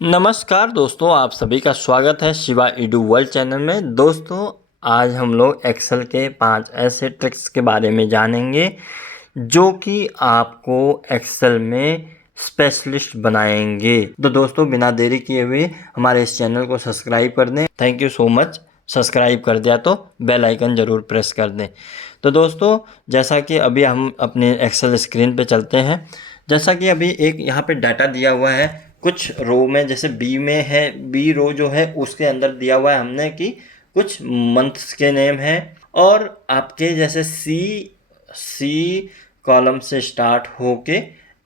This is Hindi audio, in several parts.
नमस्कार दोस्तों, आप सभी का स्वागत है शिवा एडू वर्ल्ड चैनल में। दोस्तों, आज हम लोग एक्सेल के 5 ऐसे ट्रिक्स के बारे में जानेंगे जो कि आपको एक्सेल में स्पेशलिस्ट बनाएंगे। तो दोस्तों, बिना देरी किए हुए हमारे इस चैनल को सब्सक्राइब कर दें। Thank you so much. Subscribe कर दिया तो बेल आइकन ज़रूर प्रेस कर दें। तो दोस्तों, जैसा कि अभी हम अपने एक्सेल स्क्रीन पे चलते हैं। जैसा कि अभी एक यहाँ पे डाटा दिया हुआ है कुछ रो में, जैसे बी में है, बी रो जो है उसके अंदर दिया हुआ है हमने कि कुछ मंथ्स के नेम है, और आपके जैसे सी कॉलम से स्टार्ट होके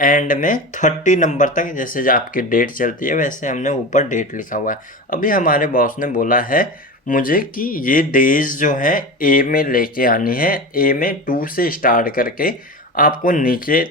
एंड में 30 नंबर तक जैसे जो आपकी डेट चलती है वैसे हमने ऊपर डेट लिखा हुआ है। अभी हमारे बॉस ने बोला है मुझे कि ये डेज जो है ए में लेके आनी है। ए में 2 से स्टार्ट करके आपको नीचे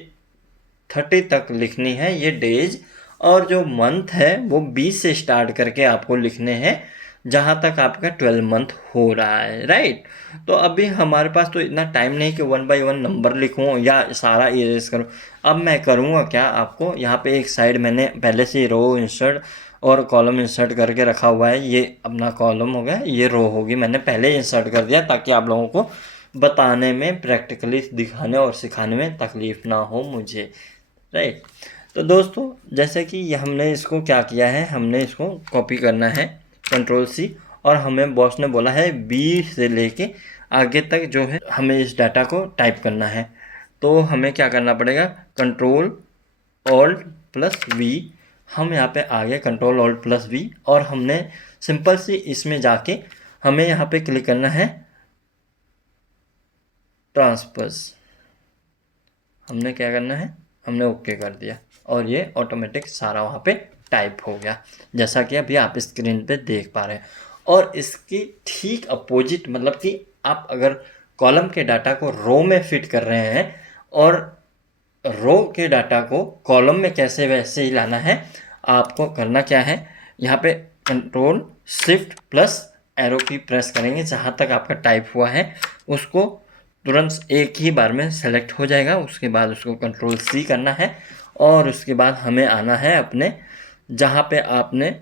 30 तक लिखनी है ये डेज, और जो मंथ है वो 20 से स्टार्ट करके आपको लिखने हैं जहाँ तक आपका 12 मंथ हो रहा है, राइट। तो अभी हमारे पास तो इतना टाइम नहीं कि 1 बाय 1 नंबर लिखूँ या सारा इरेज करूँ। अब मैं करूँगा क्या, आपको यहाँ पे एक साइड मैंने पहले से रो इंसर्ट और कॉलम इंसर्ट करके रखा हुआ है। ये अपना कॉलम हो गया, ये रो होगी, मैंने पहले इंसर्ट कर दिया ताकि आप लोगों को बताने में, प्रैक्टिकली दिखाने और सिखाने में तकलीफ ना हो मुझे, राइट। तो दोस्तों, जैसे कि ये हमने इसको क्या किया है, हमने इसको कॉपी करना है कंट्रोल सी, और हमें बॉस ने बोला है बी से लेके आगे तक जो है हमें इस डाटा को टाइप करना है। तो हमें क्या करना पड़ेगा, कंट्रोल ऑल्ट प्लस वी। हम यहाँ पे आ गए कंट्रोल ऑल्ट प्लस वी, और हमने सिंपल सी इसमें जाके हमें यहाँ पे क्लिक करना है ट्रांसफर्स। हमने क्या करना है, हमने ओके कर दिया और ये ऑटोमेटिक सारा वहाँ पे टाइप हो गया, जैसा कि अभी आप स्क्रीन पे देख पा रहे हैं। और इसकी ठीक अपोजिट, मतलब कि आप अगर कॉलम के डाटा को रो में फिट कर रहे हैं और रो के डाटा को कॉलम में कैसे वैसे ही लाना है, आपको करना क्या है, यहाँ पे कंट्रोल शिफ्ट प्लस एरो की प्रेस करेंगे, जहाँ तक आपका टाइप हुआ है उसको तुरंत एक ही बार में सेलेक्ट हो जाएगा। उसके बाद उसको कंट्रोल सी करना है, और उसके बाद हमें आना है अपने जहाँ पे आपने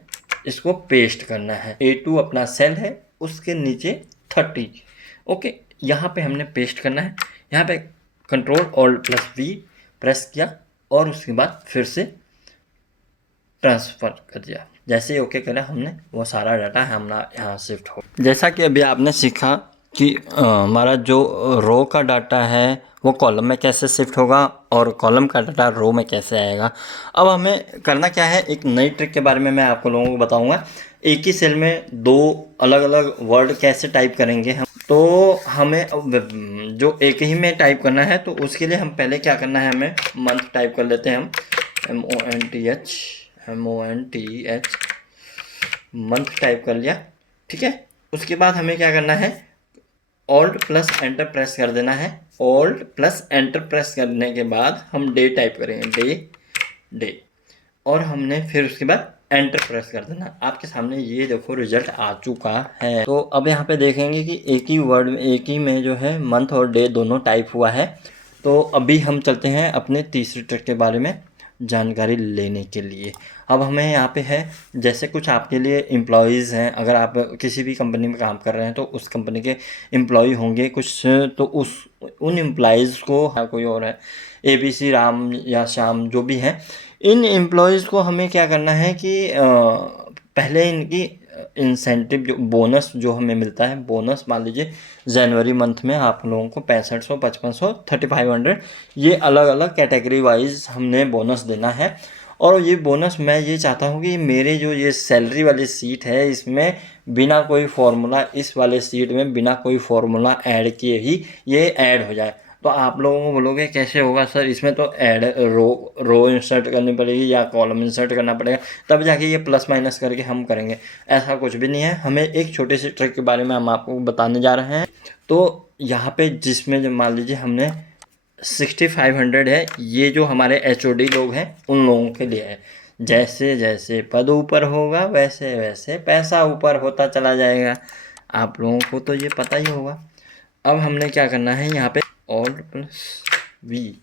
इसको पेस्ट करना है। A2 अपना सेल है, उसके नीचे 30, ओके, यहाँ पे हमने पेस्ट करना है। यहाँ पे control alt plus V press किया और उसके बाद फिर से ट्रांसफ़र कर दिया। जैसे ही ओके करा हमने, वो सारा डाटा हमारा यहाँ शिफ्ट हो। जैसा कि अभी आपने सीखा कि हमारा जो रो का डाटा है वो कॉलम में कैसे शिफ्ट होगा और कॉलम का डाटा रो में कैसे आएगा। अब हमें करना क्या है, एक नई ट्रिक के बारे में मैं आपको लोगों को बताऊंगा। एक ही सेल में दो अलग अलग वर्ड कैसे टाइप करेंगे हम। तो हमें जो एक ही में टाइप करना है, तो उसके लिए हम पहले क्या करना है, हमें मंथ टाइप कर लेते हैं हम, MONTH मंथ टाइप कर लिया, ठीक है। उसके बाद हमें क्या करना है, ऑल्ट प्लस एंटर प्रेस कर देना है। ऑल्ट प्लस एंटर प्रेस करने के बाद हम डे टाइप करेंगे, डे, और हमने फिर उसके बाद एंटर प्रेस कर देना। आपके सामने ये देखो रिजल्ट आ चुका है। तो अब यहाँ पे देखेंगे कि एक ही वर्ड में, एक ही में जो है मंथ और डे दोनों टाइप हुआ है। तो अभी हम चलते हैं अपने तीसरी ट्रिक के बारे में जानकारी लेने के लिए। अब हमें यहाँ पे है, जैसे कुछ आपके लिए एम्प्लॉयज़ हैं, अगर आप किसी भी कंपनी में काम कर रहे हैं तो उस कंपनी के एम्प्लॉय होंगे कुछ, तो उन एम्प्लॉयज़ को, हाँ कोई और है, ABC राम या श्याम जो भी हैं, इन एम्प्लॉयज़ को हमें क्या करना है कि पहले इनकी इंसेंटिव जो बोनस जो हमें मिलता है, बोनस मान लीजिए जनवरी मंथ में आप लोगों को 6500, 5500, 3500, ये अलग अलग कैटेगरी वाइज हमने बोनस देना है। और ये बोनस मैं ये चाहता हूँ कि मेरे जो ये सैलरी वाली सीट है इसमें बिना कोई फार्मूला, इस वाले सीट में बिना कोई फार्मूला ऐड किए ही ये ऐड हो जाए। तो आप लोगों को बोलोगे कैसे होगा सर, इसमें तो ऐड रो इंसर्ट करनी पड़ेगी या कॉलम इंसर्ट करना पड़ेगा, तब जाके ये प्लस माइनस करके हम करेंगे। ऐसा कुछ भी नहीं है। हमें एक छोटी सी ट्रिक के बारे में हम आपको बताने जा रहे हैं। तो यहाँ पे जिसमें जो मान लीजिए हमने 6500 है, ये जो हमारे HOD लोग हैं उन लोगों के लिए है। जैसे जैसे पद ऊपर होगा वैसे वैसे पैसा ऊपर होता चला जाएगा, आप लोगों को तो ये पता ही होगा। अब हमने क्या करना है, यहाँ पे alt plus V,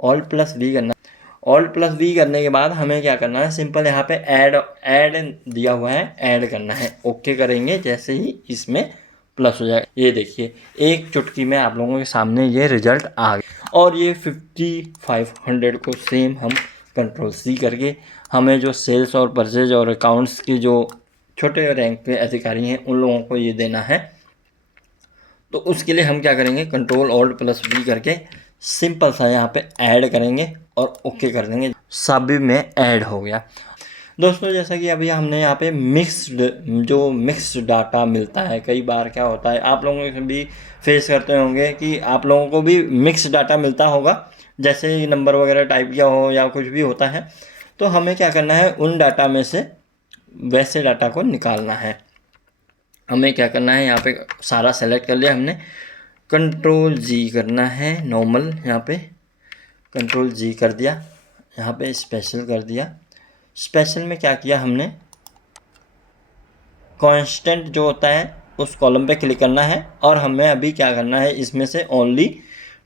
alt plus V करना। ऑल्ट प्लस वी करने के बाद हमें क्या करना है, सिंपल यहाँ पे ऐड दिया हुआ है, ऐड करना है। ओके करेंगे जैसे ही इसमें प्लस हो जाए, ये देखिए एक चुटकी में आप लोगों के सामने ये रिजल्ट आ गया। और ये 5500 को सेम हम कंट्रोल सी करके हमें जो सेल्स और परचेज और अकाउंट्स की जो छोटे रैंक पे अधिकारी हैं उन लोगों को ये देना है। तो उसके लिए हम क्या करेंगे, कंट्रोल ऑल्ट प्लस वी करके सिंपल सा यहाँ पे ऐड करेंगे और ओके कर देंगे। सभी में ऐड हो गया। दोस्तों जैसा कि अभी हमने यहाँ पे मिक्स्ड डाटा मिलता है, कई बार क्या होता है आप लोगों को भी फेस करते होंगे कि आप लोगों को भी मिक्स्ड डाटा मिलता होगा, जैसे नंबर वगैरह टाइप किया हो या कुछ भी होता है। तो हमें क्या करना है, उन डाटा में से वैसे डाटा को निकालना है। हमें क्या करना है, यहाँ पे सारा सेलेक्ट कर लिया हमने, कंट्रोल जी करना है नॉर्मल, यहाँ पे कंट्रोल जी कर दिया, यहाँ पे स्पेशल कर दिया। स्पेशल में क्या किया हमने, कांस्टेंट जो होता है उस कॉलम पे क्लिक करना है और हमें अभी क्या करना है, इसमें से ओनली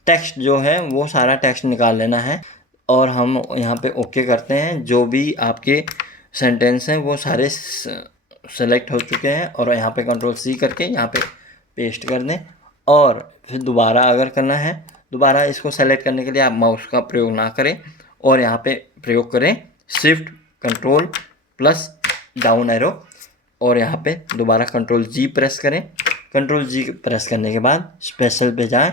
टेक्स्ट जो है वो सारा टेक्स्ट निकाल लेना है। और हम यहाँ पे ओके करते हैं। जो भी आपके सेंटेंस हैं वो सारे सेलेक्ट हो चुके हैं और यहाँ पे कंट्रोल सी करके यहाँ पे पेस्ट कर दें। और फिर दोबारा अगर करना है, दोबारा इसको सेलेक्ट करने के लिए आप माउस का प्रयोग ना करें और यहाँ पे प्रयोग करें shift control plus down arrow और यहाँ पे दोबारा कंट्रोल जी प्रेस करें। कंट्रोल जी प्रेस करने के बाद स्पेशल पे जाएं,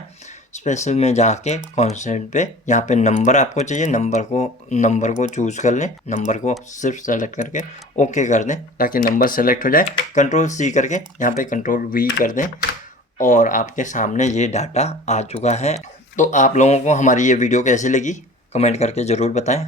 स्पेशल में जाके कॉन्सेंट पे यहाँ पे नंबर आपको चाहिए, नंबर को चूज़ कर लें, नंबर को सिर्फ सेलेक्ट करके ओके कर दें ताकि नंबर सेलेक्ट हो जाए। कंट्रोल सी करके यहाँ पे कंट्रोल वी कर दें और आपके सामने ये डाटा आ चुका है। तो आप लोगों को हमारी ये वीडियो कैसी लगी कमेंट करके ज़रूर बताएं।